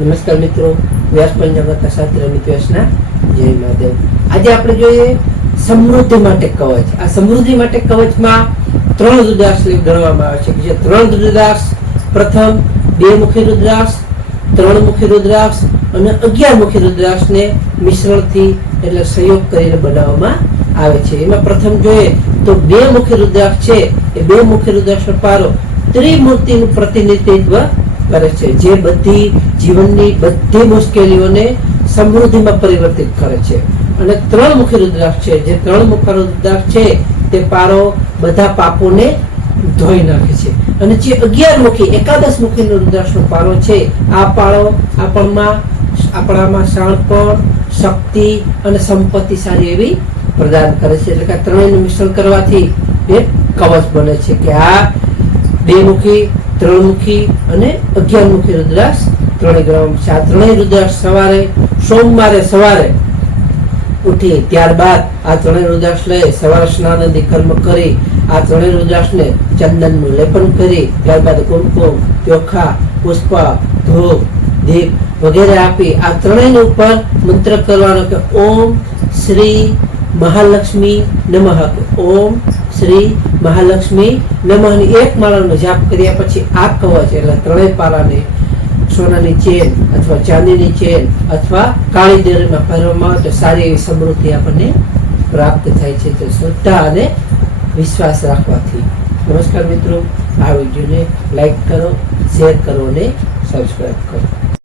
નમસ્કાર મિત્રો, વ્યાસ પંચામૃત શાસ્ત્ર વ્યાસના જય મહાદેવ। આજે આપણે જોઈએ સમૃદ્ધિ માટે કવચ। આ સમૃદ્ધિ માટે કવચમાં 3 રુદ્રાક્ષ ગણવામાં આવે છે કે જે 3 રુદ્રાક્ષ, પ્રથમ 2 મુખી રુદ્રાક્ષ, 3 મુખી રુદ્રાક્ષ અને 11 મુખી રુદ્રાક્ષને મિશ્રણથી એટલે સંયોગ કરીને બનાવવામાં આવે છે। એમાં પ્રથમ જોઈએ તો 2 મુખી રુદ્રાક્ષ છે એ 2 મુખી રુદ્રાક્ષનો પારો ત્રિમૂર્તિનું પ્રતિનિધિત્વ કરે છે, જે બધી જીવનની બધી મુશ્કેલીઓને સમૃદ્ધિમાં પરિવર્તિત કરે છે। અને 3 મુખી રુદ્રાક્ષ છે, જે 3 મુખી રુદ્રાક્ષ છે તે પારો બધા પાપોને ધોઈ નાખે છે। અને જે 11 મુખી એકાદશ મુખી રુદ્રાક્ષનો પારો છે, આ પારો આપણામાં શાણપણ, શક્તિ અને સંપત્તિ સારી એવી પ્રદાન કરે છે। એટલે કે આ ત્રણેયનું મિશ્રણ કરવાથી એક કવચ બને છે કે આ 2 મુખી, 3 મુખી અને 11 મુખી રુદ્રાક્ષ ત્રણેય ગણવામાં છે। આ ત્રણેય રુદ્રાક્ષ સોમવારે સવારે ઉઠી ત્યારબાદ આ ત્રણેય રુદ્રાક્ષ લઈ સવારે સ્નાનાદિ કર્મ કરી આ ત્રણેય રુદ્રાક્ષને ચંદનનું લેપન કરી ત્યારબાદ કુમકુમ, ચોખા, પુષ્પ, ધૂપ, દીપ વગેરે આપી આ ત્રણેય ઉપર મંત્ર કરવાનો કે ઓમ શ્રી મહાલક્ષ્મી નમઃ, ઓમ શ્રી મહાલક્ષ્મી નમઃની એક માળાનો જાપ કર્યા પછી આ કવચ એટલે ત્રણેય પારાને સોનાની ચેન અથવા ચાંદીની ચેન અથવા કાળી દોરીમાં પહેરવામાં આવે તો સારી એવી સમૃદ્ધિ આપણને પ્રાપ્ત થાય છે। તો શ્રદ્ધા અને વિશ્વાસ રાખવાથી। નમસ્કાર મિત્રો, આ વિડીયોને લાઈક કરો, શેર કરો અને સબસ્ક્રાઈબ કરો।